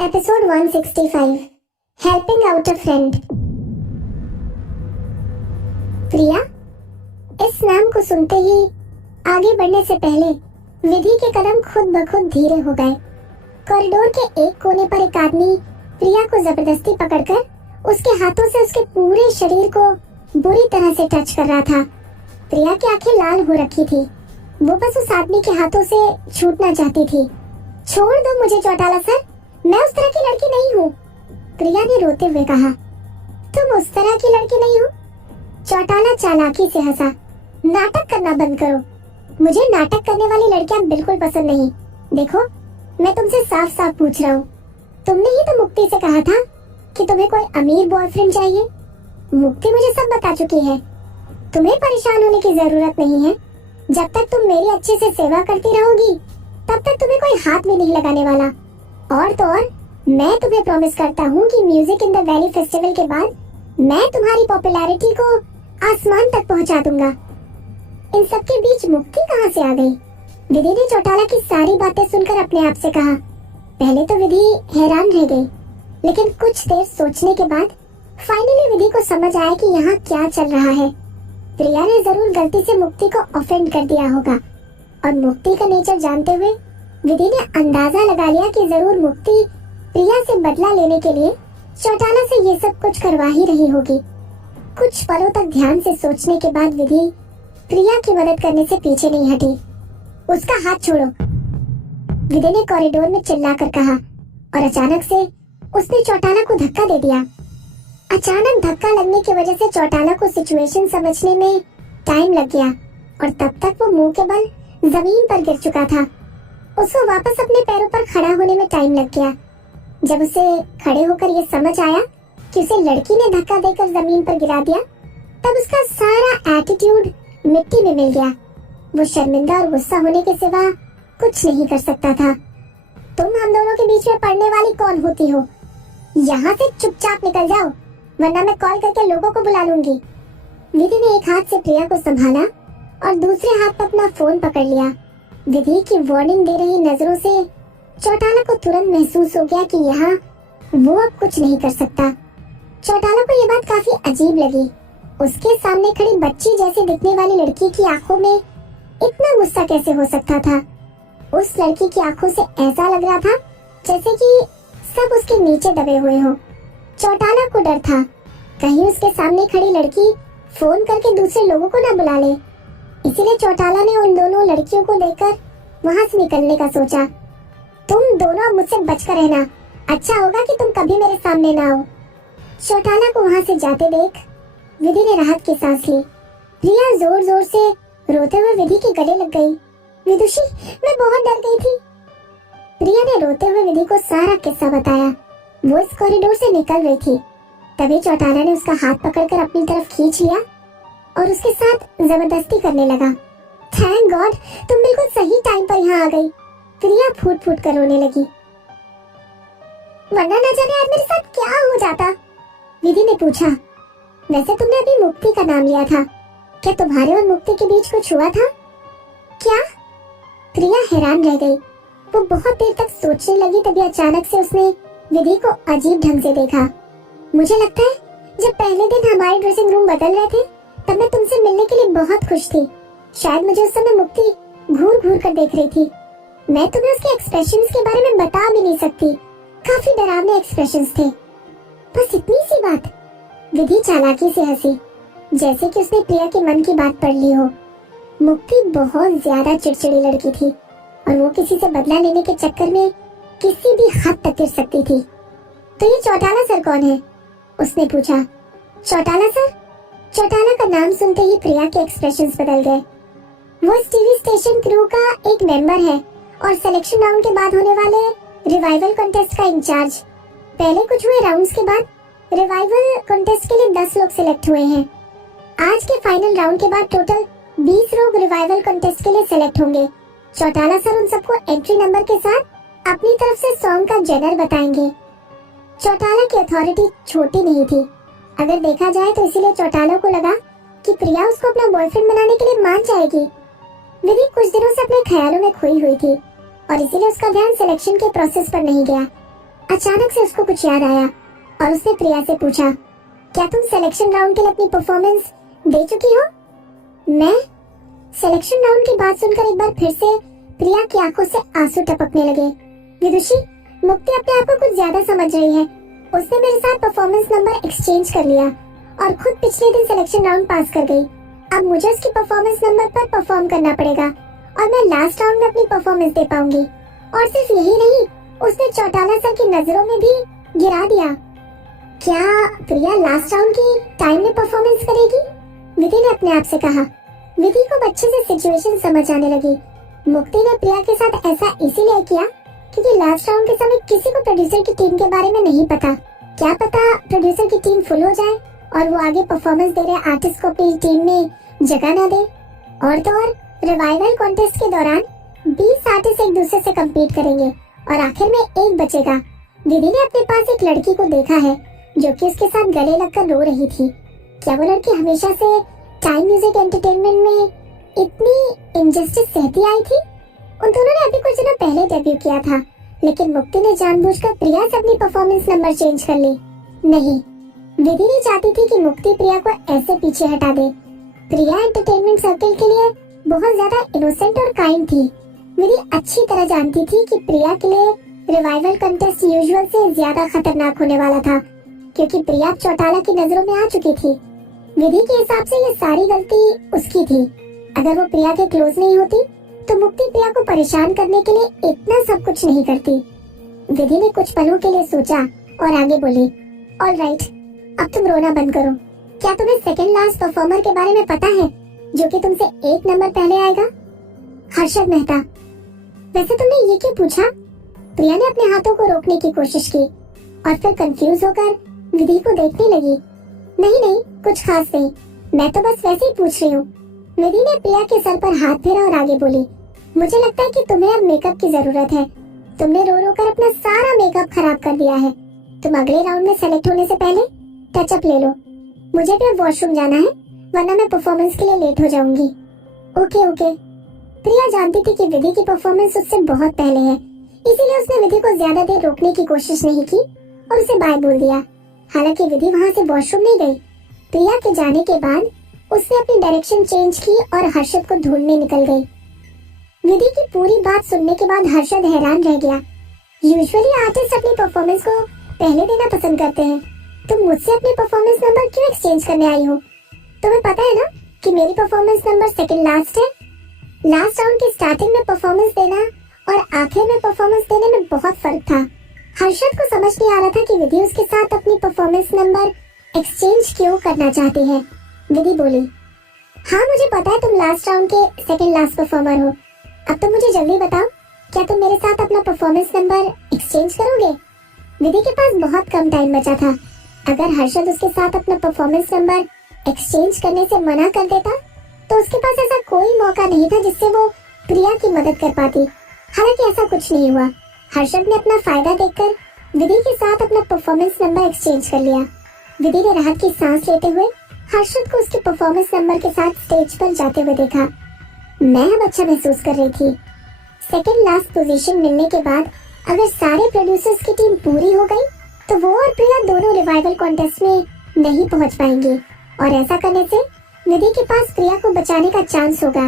Episode 165 helping out a friend. Priya, इस नाम को सुनते ही आगे बढ़ने से पहले विधि के कदम खुद ब खुद धीरे हो गए। कॉरिडोर के एक कोने पर एक आदमी प्रिया को जबरदस्ती पकड़कर उसके हाथों से उसके पूरे शरीर को बुरी तरह से टच कर रहा था। प्रिया की आंखें लाल हो रखी थी। वो बस उस आदमी के हाथों से छूटना चाहती थी। छोड़ दो मुझे चौटाला सर, मैं उस तरह की लड़की नहीं हूँ, प्रिया ने रोते हुए कहा। तुम उस तरह की लड़की नहीं हो? चौटाला चालाकी से हंसा। नाटक करना बंद करो। मुझे नाटक करने वाली लड़कियां बिल्कुल पसंद नहीं। देखो, मैं तुमसे साफ साफ पूछ रहा हूँ। तुमने ही तो मुक्ति से कहा था कि तुम्हें कोई अमीर बॉयफ्रेंड चाहिए। मुक्ति मुझे सब बता चुकी है। तुम्हें परेशान होने की जरूरत नहीं है। जब तक तुम मेरी अच्छे से सेवा करती रहोगी तब तक तुम्हें कोई हाथ भी नहीं लगाने वाला। और तो और, मैं तुम्हें प्रॉमिस करता हूँ कि music in the valley festival के बाद मैं तुम्हारी पॉपुलैरिटी को आसमान तक पहुँचा दूंगा। इन सब के बीच मुक्ति कहाँ से आ गई? विधि ने चौटाला की सारी बातें सुनकर अपने आप से कहा। पहले तो विधि हैरान रह गई, लेकिन कुछ देर सोचने के बाद फाइनली विधि को समझ आया कि यहाँ क्या चल रहा है। प्रिया ने जरूर गलती से मुक्ति को ऑफेंड कर दिया होगा, और मुक्ति का नेचर जानते हुए विधि ने अंदाजा लगा लिया कि जरूर मुक्ति प्रिया से बदला लेने के लिए चौटाला से ये सब कुछ करवा ही रही होगी। कुछ पलों तक ध्यान से सोचने के बाद विधि प्रिया की मदद करने से पीछे नहीं हटी। उसका हाथ छोड़ो, विधि ने कॉरिडोर में चिल्लाकर कहा, और अचानक से उसने चौटाला को धक्का दे दिया। अचानक धक्का लगने की वजह से चौटाला को सिचुएशन समझने में टाइम लग गया, और तब तक वो मुंह के बल जमीन पर गिर चुका था। उसको वापस अपने पैरों पर खड़ा होने में टाइम लग गया। जब उसे खड़े होकर ये समझ आया कि उसे लड़की ने धक्का देकर जमीन पर गिरा दिया, तब उसका सारा एटीट्यूड मिट्टी में मिल गया। वो शर्मिंदा और गुस्सा होने के सिवा कुछ नहीं कर सकता था। तुम हम दोनों के बीच में पड़ने वाली कौन होती हो? यहाँ से चुपचाप निकल जाओ, वरना मैं कॉल करके लोगों को बुला लूंगी। विधि ने एक हाथ से प्रिया को संभाला और दूसरे हाथ पर अपना फोन पकड़ लिया। विधि की वार्निंग दे रही नजरों से चौटाला को तुरंत महसूस हो गया कि यहाँ वो अब कुछ नहीं कर सकता। चौटाला को ये बात काफी अजीब लगी। उसके सामने खड़ी बच्ची जैसे दिखने वाली लड़की की आंखों में इतना गुस्सा कैसे हो सकता था? उस लड़की की आंखों से ऐसा लग रहा था जैसे कि सब उसके नीचे दबे हुए हो। चौटाला को डर था कहीं उसके सामने खड़ी लड़की फोन करके दूसरे लोगों को न बुला ले। इसीलिए चौटाला ने उन दोनों लड़कियों को देखकर वहां से निकलने का सोचा। तुम दोनों अब मुझसे बचकर रहना, अच्छा होगा कि तुम कभी मेरे सामने ना आओ। चौटाला को वहां से जाते देख विधि ने राहत की सांस ली। प्रिया जोर जोर से रोते हुए विधि के गले लग गई। विदुषी, मैं बहुत डर गई थी। प्रिया ने रोते हुए विधि को सारा किस्सा बताया। वो इस कॉरिडोर से निकल रही थी, तभी चौटाला ने उसका हाथ पकड़कर अपनी तरफ खींच लिया और उसके साथ जबरदस्ती करने लगा। थैंक गॉड, तुम बिल्कुल सही टाइम पर यहाँ आ गई। प्रिया फूट फूट कर रोने लगी। वरना न जाने आज मेरे साथ क्या हो जाता? विधि ने पूछा। वैसे तुमने अभी मुक्ति का नाम लिया था, क्या तुम्हारे और मुक्ति के बीच कुछ हुआ था क्या? प्रिया हैरान रह गई। वो बहुत देर तक सोचने लगी, तभी अचानक से उसने विधि को अजीब ढंग से देखा। मुझे लगता है जब पहले दिन हमारे ड्रेसिंग रूम बदल रहे थे तब मैं तुमसे मिलने के लिए बहुत खुश थी। शायद मुझे उस समय मुक्ति घूर घूर कर देख रही थी। मैं तुम्हें उसके एक्सप्रेशंस के बारे में बता भी नहीं सकती। काफी डरावने एक्सप्रेशंस थे। बस इतनी सी बात। विधि चालाकी से हंसी, जैसे कि उसने प्रिया के मन की बात पढ़ ली हो। मुक्ति बहुत ज्यादा चिड़चिड़ी लड़की थी और वो किसी से बदला लेने के चक्कर में किसी भी हद तक गिर सकती थी। तो ये चौटाला सर कौन है? उसने पूछा। चौटाला सर? चौटाला का नाम सुनते ही प्रिया के एक्सप्रेशंस बदल गए। वो इस टीवी स्टेशन क्रू का एक मेंबर है और सिलेक्शन राउंड के बाद होने वाले रिवाइवल कॉन्टेस्ट का इंचार्ज। पहले कुछ हुए राउंड्स के बाद रिवाइवल कॉन्टेस्ट के लिए 10 लोग सिलेक्ट हुए हैं। आज के फाइनल राउंड के बाद टोटल 20 लोग रिवाइवल कॉन्टेस्ट के लिए सिलेक्ट होंगे। चौटाला सर उन सबको एंट्री नंबर के साथ अपनी तरफ से सॉन्ग का जेनर बताएंगे। चौटाला की अथॉरिटी छोटी नहीं थी। अगर देखा जाए तो इसीलिए चौटाला को लगा कि प्रिया उसको अपना बॉयफ्रेंड बनाने के लिए मान जाएगी। विधि कुछ दिनों से अपने ख्यालों में खोई हुई थी और इसीलिए उसका ध्यान सिलेक्शन के प्रोसेस पर नहीं गया। अचानक से उसको कुछ याद आया और उसने प्रिया से पूछा, क्या तुम सिलेक्शन राउंड के लिए अपनी परफॉर्मेंस दे चुकी हो? मैं? सिलेक्शन राउंड की बात सुनकर एक बार फिर से प्रिया की आंखों से आंसू टपकने लगे। विदुषी, मुक्ति अपने आप को कुछ ज्यादा समझ रही है। उसने मेरे साथ परफॉर्मेंस नंबर एक्सचेंज कर लिया और खुद पिछले दिन सिलेक्शन राउंड पास कर गई। अब मुझे उसकी परफॉर्मेंस नंबर पर परफॉर्म करना पड़ेगा और मैं लास्ट राउंड में अपनी परफॉर्मेंस दे पाऊंगी। और सिर्फ यही नहीं, उसने चौटाला सर की नजरों में भी गिरा दिया। क्या प्रिया लास्ट राउंड की टाइम में परफॉर्मेंस करेगी? विधि ने अपने आप से कहा। विधि को अच्छे से सिचुएशन समझ आने लगी। मुक्ति ने प्रिया के साथ ऐसा इसीलिए किया क्योंकि लास्ट राउंड के समय किसी को प्रोड्यूसर की टीम के बारे में नहीं पता। क्या पता प्रोड्यूसर की टीम फुल हो जाए और वो आगे परफॉर्मेंस दे रहे आर्टिस्ट को अपनी टीम में जगह न दे। और तो और रिवाइवल कॉन्टेस्ट के दौरान 20 आर्टिस्ट एक दूसरे से कम्पीट करेंगे और आखिर में एक बचेगा। दीदी ने अपने पास एक लड़की को देखा है जो कि उसके साथ गले लगकर रो रही थी। क्या वो लड़की हमेशा से टाइम म्यूजिक एंटरटेनमेंट में इतनी इनजस्टिस सहती आई थी? उन दोनों ने अभी कुछ दिनों पहले डेब्यू किया था, लेकिन मुक्ति ने जानबूझकर प्रिया से अपनी परफॉर्मेंस नंबर चेंज कर ली। नहीं, विधि नहीं चाहती थी कि मुक्ति प्रिया को ऐसे पीछे हटा दे। प्रिया एंटरटेनमेंट सर्कल के लिए बहुत ज्यादा इनोसेंट और काइंड थी। विधि अच्छी तरह जानती थी कि प्रिया के लिए रिवाइवल कंटेस्ट यूजुअल से ज्यादा खतरनाक होने वाला था, क्योंकि प्रिया चौटाला की नजरों में आ चुकी थी। विधि के हिसाब से ये सारी गलती उसकी थी। अगर वो प्रिया के क्लोज नहीं होती तो मुक्ति प्रिया को परेशान करने के लिए इतना सब कुछ नहीं करती। विधि ने कुछ पलों के लिए सोचा और आगे बोली, ऑलराइट, अब तुम रोना बंद करो। क्या तुम्हें सेकंड लास्ट परफॉर्मर के बारे में पता है जो कि तुमसे एक नंबर पहले आएगा? हर्षद मेहता। वैसे तुमने ये क्यों पूछा? प्रिया ने अपने हाथों को रोकने की कोशिश की और फिर कंफ्यूज होकर विधि को देखने लगी। नहीं, कुछ खास नहीं, मैं तो बस वैसे ही पूछ रही हूँ। विधि ने प्रिया के सर पर हाथ फेरा और आगे बोली, मुझे लगता है कि तुम्हें अब मेकअप की जरूरत है। तुमने रो रो कर अपना सारा मेकअप खराब कर दिया है। तुम अगले राउंड में सेलेक्ट होने से पहले टचअप ले लो। मुझे भी अब वॉशरूम जाना है, वरना मैं परफॉर्मेंस के लिए लेट हो जाऊंगी। ओके। प्रिया जानती थी कि विधि की परफॉर्मेंस उससे बहुत पहले है, इसीलिए उसने विधि को ज्यादा देर रोकने की कोशिश नहीं की और उसे बाय बोल दिया। हालांकि विधि वहाँ से वॉशरूम नहीं गई। प्रिया के जाने के बाद उसने अपनी डायरेक्शन चेंज की और हर्षद को ढूंढने निकल गई। विधि की पूरी बात सुनने के बाद हर्षद हैरान रह गया। यूजुअली आर्टिस्ट अपनी परफॉर्मेंस को पहले देना पसंद करते हैं। तुम मुझसे अपनी परफॉर्मेंस नंबर क्यों एक्सचेंज करने आई हो? तुम्हें पता है ना कि मेरी परफॉर्मेंस नंबर सेकंड लास्ट है। लास्ट राउंड की स्टार्टिंग में परफॉर्मेंस देना और आखिर में परफॉर्मेंस देने में बहुत फर्क था। हर्षद को समझ नहीं आ रहा था कि विधि उसके साथ अपनी परफॉर्मेंस नंबर एक्सचेंज क्यों करना चाहती है। विधि बोली, हाँ मुझे पता है तुम लास्ट राउंड के सेकंड लास्ट परफॉर्मर हो। अब तुम मुझे जल्दी बताओ, क्या तुम मेरे साथ अपना परफॉर्मेंस नंबर एक्सचेंज करोगे? विधि के पास बहुत कम टाइम बचा था। अगर हर्षद उसके साथ अपना परफॉर्मेंस नंबर एक्सचेंज करने से मना कर देता तो उसके पास ऐसा कोई मौका नहीं था जिससे वो प्रिया की मदद कर पाती। हालांकि ऐसा कुछ नहीं हुआ। हर्षद ने अपना फायदा देखकर विधि के साथ अपना परफॉर्मेंस नंबर एक्सचेंज कर लिया। विधि ने राहत की सांस लेते हुए हर्षद को उसके परफॉर्मेंस नंबर के साथ स्टेज पर जाते हुए देखा। मैं अब अच्छा महसूस कर रही थी। सेकंड लास्ट पोजीशन मिलने के बाद अगर सारे प्रोड्यूसर्स की टीम पूरी हो गई तो वो और प्रिया दोनों रिवाइवल कॉन्टेस्ट में नहीं पहुंच पाएंगे और ऐसा करने से विधि के पास प्रिया को बचाने का चांस होगा।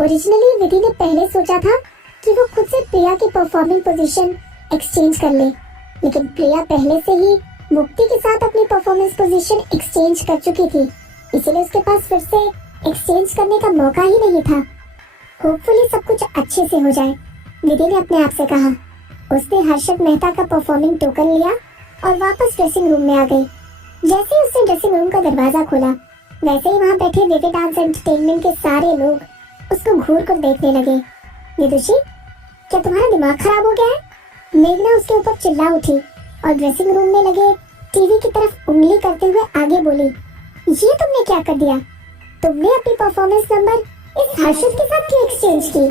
ओरिजिनली विधि ने पहले सोचा था कि वो खुद से प्रिया की परफॉर्मिंग पोजीशन एक्सचेंज कर ले, लेकिन प्रिया पहले से ही मुक्ति के साथ अपनी परफॉर्मेंस पोजीशन एक्सचेंज कर चुकी थी, इसलिए उसके पास फिर से एक्सचेंज करने का मौका ही नहीं था। होपफुली सब कुछ अच्छे से हो जाए, विधि ने अपने आप से कहा। उसने हर्षद मेहता का परफॉर्मिंग टोकन लिया और वापस ड्रेसिंग रूम में आ गई। जैसे ही उसने ड्रेसिंग रूम का दरवाजा खोला, वैसे ही वहाँ बैठे विविड डांस एंटरटेनमेंट के सारे लोग उसको घूर कर देखने लगे। विदुषी, क्या तुम्हारा दिमाग खराब हो गया है? मेघना उसके ऊपर चिल्ला उठी और ड्रेसिंग रूम में लगे टीवी की तरफ उंगली करते हुए आगे बोली, ये तुमने क्या कर दिया? तुमने अपनी परफॉर्मेंस नंबर इस हर्षद के साथ क्यों एक्सचेंज की?